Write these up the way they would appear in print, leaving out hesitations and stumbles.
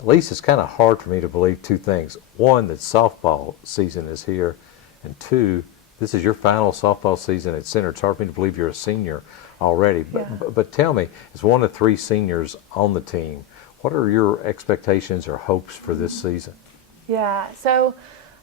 Elysse, it's kind of hard for me to believe two things. One, that softball season is here, and two, this is your final softball season at center. It's hard for me to believe you're a senior already. But tell me, as one of three seniors on the team, what are your expectations or hopes for this season? Yeah, so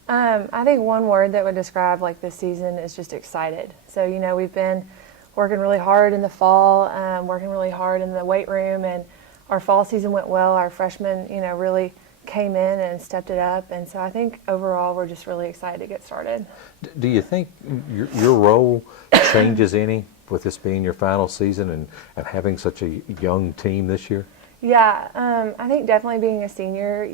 I think one word that would describe like this season is just excited. So, you know, we've been working really hard in the fall, working really hard in the weight room, and our fall season went well. Our freshmen, you know, really came in and stepped it up. And so I think overall we're just really excited to get started. Do you think your role changes any with this being your final season and having such a young team this year? Yeah, I think definitely being a senior,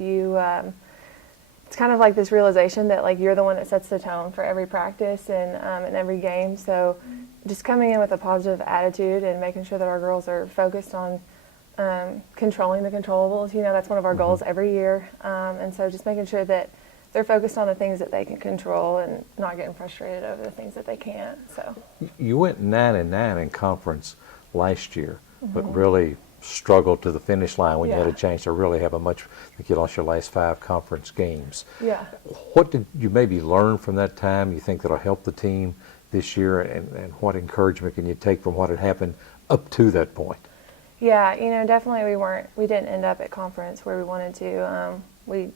it's kind of like this realization that like you're the one that sets the tone for every practice and every game. So just coming in with a positive attitude and making sure that our girls are focused on controlling the controllables. You know, that's one of our goals every year. And so just making sure that they're focused on the things that they can control and not getting frustrated over the things that they can't. So you went 9-9 in conference last year, but really struggled to the finish line when you had a chance to really have I think you lost your last 5 conference games. Yeah. What did you maybe learn from that time you think that'll help the team this year, and what encouragement can you take from what had happened up to that point? Yeah, you know, definitely we didn't end up at conference where we wanted to. We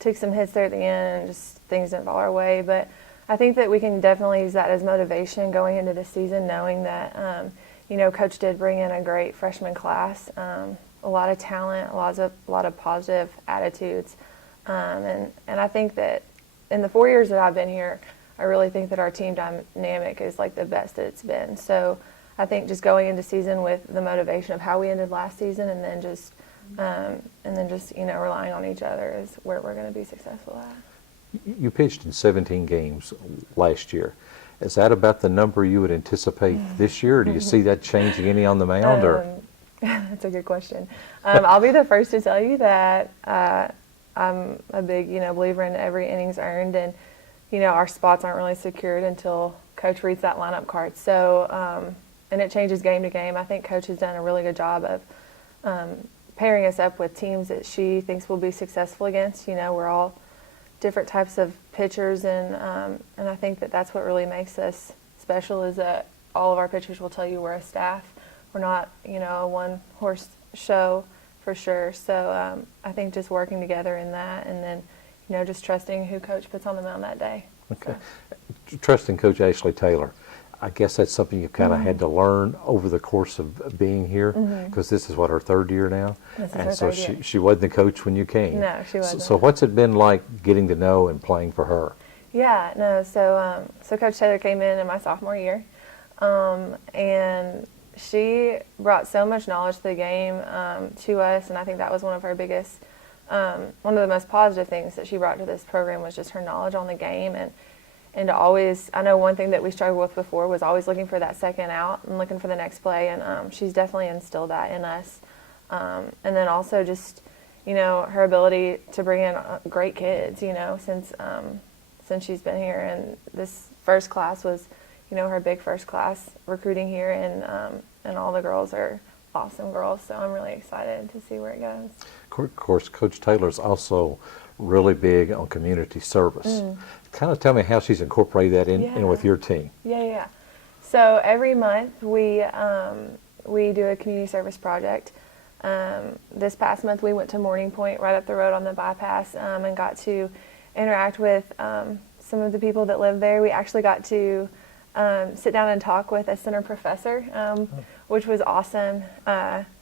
took some hits there at the end and just things didn't fall our way, but I think that we can definitely use that as motivation going into the season, knowing that you know, Coach did bring in a great freshman class, a lot of talent, a lot of positive attitudes, and I think that in the 4 years that I've been here, I really think that our team dynamic is like the best that it's been. So I think just going into season with the motivation of how we ended last season, and then just you know, relying on each other is where we're going to be successful at. You pitched in 17 games last year. Is that about the number you would anticipate this year, or do you see that changing any on the mound? That's a good question. I'll be the first to tell you that I'm a big, you know, believer in every innings earned, and you know, our spots aren't really secured until Coach reads that lineup card. So, and it changes game to game. I think Coach has done a really good job of pairing us up with teams that she thinks will be successful against. You know, we're all different types of pitchers, and I think that that's what really makes us special, is that all of our pitchers will tell you we're a staff. We're not, you know, a one-horse show for sure. So I think just working together in that, and then, you know, just trusting who Coach puts on the mound that day. Okay. So. Trusting Coach Ashley Taylor. I guess that's something you've kind of had to learn over the course of being here, because this is what, her 3rd year now? And so she wasn't the coach when you came. No, she wasn't. So what's it been like getting to know and playing for her? Yeah, no, so Coach Taylor came in my sophomore year, and she brought so much knowledge to the game to us, and I think that was one of her biggest, one of the most positive things that she brought to this program was just her knowledge on the game, and to always, I know one thing that we struggled with before was always looking for that second out and looking for the next play, and she's definitely instilled that in us. And then also just, you know, her ability to bring in great kids, you know, since she's been here. And this first class was, you know, her big first class recruiting here, and all the girls are awesome girls, so I'm really excited to see where it goes. Of course, Coach Taylor's also really big on community service. Kind of tell me how she's incorporated that in with your team. Yeah. So every month we do a community service project. This past month we went to Morning Point right up the road on the bypass, and got to interact with some of the people that live there. We actually got to sit down and talk with a center professor, which was awesome.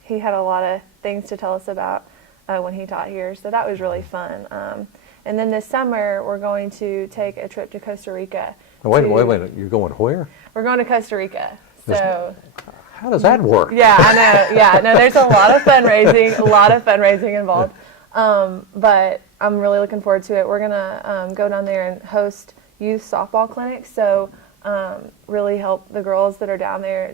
He had a lot of things to tell us about when he taught here, so that was really fun. And then this summer we're going to take a trip to Costa Rica. Wait a minute, you're going where? We're going to Costa Rica. So how does that work? Yeah, I know. Yeah, no, there's a lot of fundraising involved. But I'm really looking forward to it. We're gonna go down there and host youth softball clinics. So really help the girls that are down there.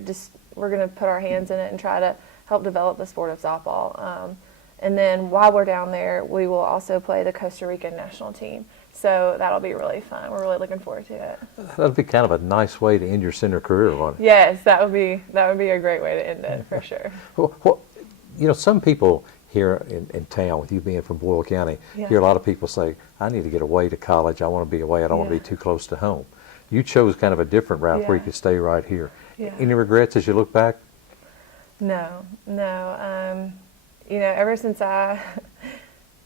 We're gonna put our hands in it and try to help develop the sport of softball. And then while we're down there, we will also play the Costa Rican national team. So that'll be really fun. We're really looking forward to it. That'd be kind of a nice way to end your center career, wouldn't it? Yes, that would be a great way to end it for sure. Well, you know, some people here in town, with you being from Boyle County, Yeah. hear a lot of people say, I need to get away to college. I want to be away. I don't want to Yeah. be too close to home. You chose kind of a different route where you Yeah. could stay right here. Yeah. Any regrets as you look back? No. You know, ever since I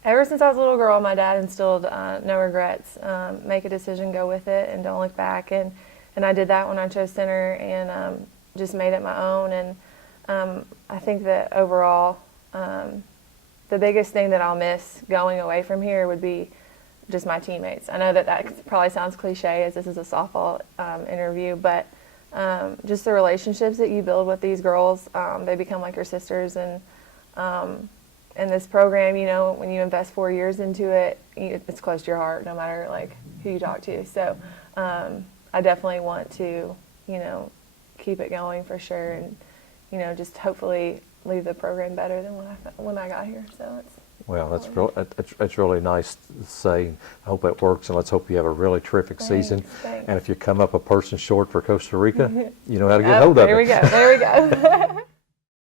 was a little girl, my dad instilled no regrets. Make a decision, go with it, and don't look back. And I did that when I chose center, and just made it my own. And I think that overall, the biggest thing that I'll miss going away from here would be just my teammates. I know that probably sounds cliche, as this is a softball interview, but just the relationships that you build with these girls, they become like your sisters. And this program, you know, when you invest 4 years into it, it's close to your heart, no matter like who you talk to. So I definitely want to, you know, keep it going for sure, and you know, just hopefully leave the program better than when I got here. So it's Well, that's really nice to say. I hope it works, and let's hope you have a really terrific season. Thanks. And if you come up a person short for Costa Rica, you know how to get hold of it. There we go.